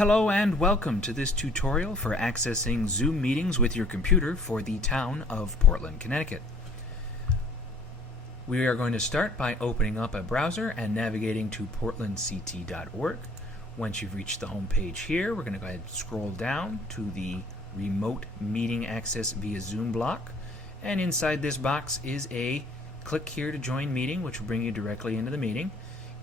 Hello and welcome to this tutorial for accessing Zoom meetings with your computer for the town of Portland, Connecticut. We are going to start by opening up a browser and navigating to portlandct.org. Once you've reached the home page here, we're going to go ahead and scroll down to the Remote Meeting Access via Zoom block. And inside this box is a click here to join meeting, which will bring you directly into the meeting.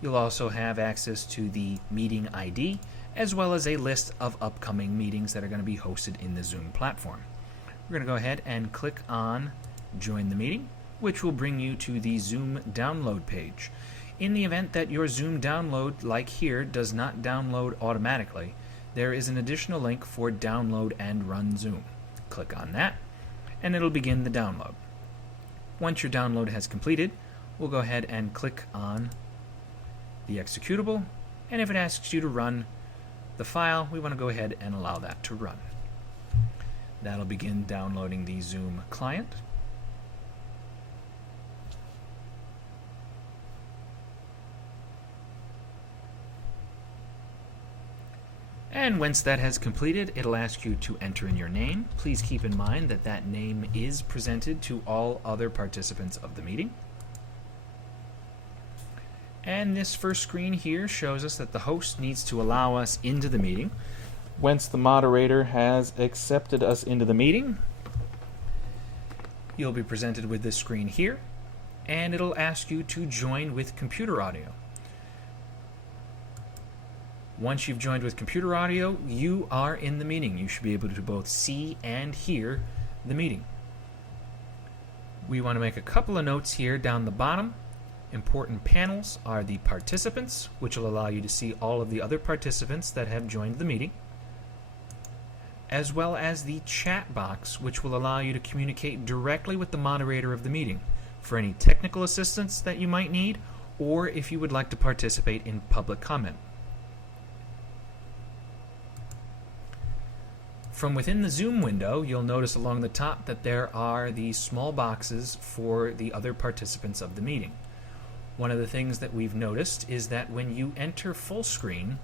You'll also have access to the meeting ID, as well as a list of upcoming meetings that are going to be hosted in the Zoom platform. We're going to go ahead and click on Join the Meeting, which will bring you to the Zoom download page. In the event that your Zoom download, like here, does not download automatically, there is an additional link for Download and Run Zoom. Click on that, and it'll begin the download. Once your download has completed, we'll go ahead and click on the executable, and if it asks you to run the file, we want to go ahead and allow that to run. That'll begin downloading the Zoom client. And once that has completed, it'll ask you to enter in your name. Please keep in mind that that name is presented to all other participants of the meeting. And this first screen here shows us that the host needs to allow us into the meeting. Once the moderator has accepted us into the meeting, you'll be presented with this screen here, and it'll ask you to join with computer audio. Once you've joined with computer audio, you are in the meeting. You should be able to both see and hear the meeting. We want to make a couple of notes here down the bottom. Important panels are the participants, which will allow you to see all of the other participants that have joined the meeting, as well as the chat box, which will allow you to communicate directly with the moderator of the meeting for any technical assistance that you might need, or if you would like to participate in public comment. From within the Zoom window, you'll notice along the top that there are these small boxes for the other participants of the meeting. One of the things that we've noticed is that when you enter full screen,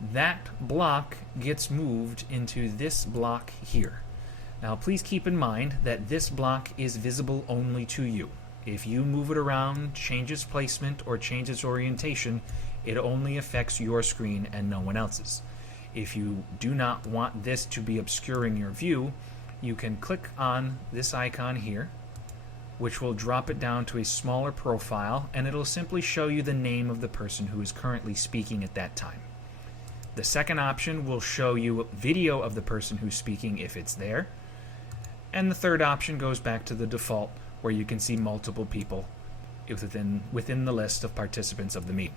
that block gets moved into this block here. Now please keep in mind that this block is visible only to you. If you move it around, change its placement, or change its orientation, it only affects your screen and no one else's. If you do not want this to be obscuring your view, you can click on this icon here, which will drop it down to a smaller profile, and it'll simply show you the name of the person who is currently speaking at that time. The second option will show you video of the person who's speaking if it's there, and the third option goes back to the default where you can see multiple people within the list of participants of the meeting.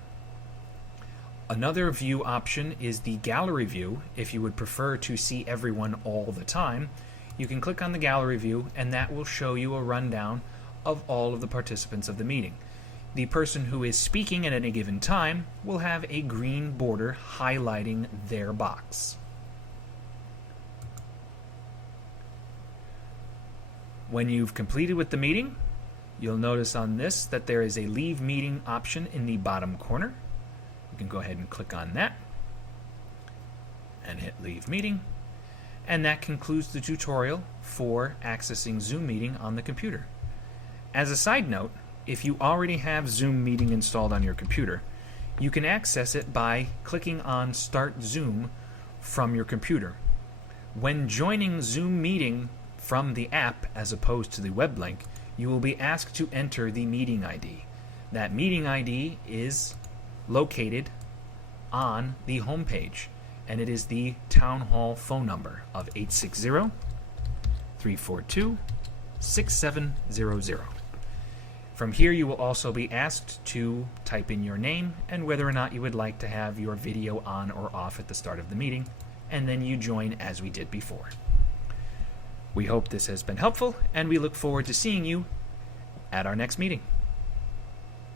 Another view option is the gallery view. If you would prefer to see everyone all the time, you can click on the gallery view, and that will show you a rundown of all of the participants of the meeting. The person who is speaking at any given time will have a green border highlighting their box. When you've completed with the meeting, you'll notice on this that there is a Leave Meeting option in the bottom corner. You can go ahead and click on that and hit Leave Meeting. And that concludes the tutorial for accessing Zoom Meeting on the computer. As a side note, if you already have Zoom Meeting installed on your computer, you can access it by clicking on Start Zoom from your computer. When joining Zoom Meeting from the app as opposed to the web link, you will be asked to enter the meeting ID. That meeting ID is located on the home page, and it is the Town Hall phone number of 860-342-6700. From here, you will also be asked to type in your name and whether or not you would like to have your video on or off at the start of the meeting, and then you join as we did before. We hope this has been helpful, and we look forward to seeing you at our next meeting.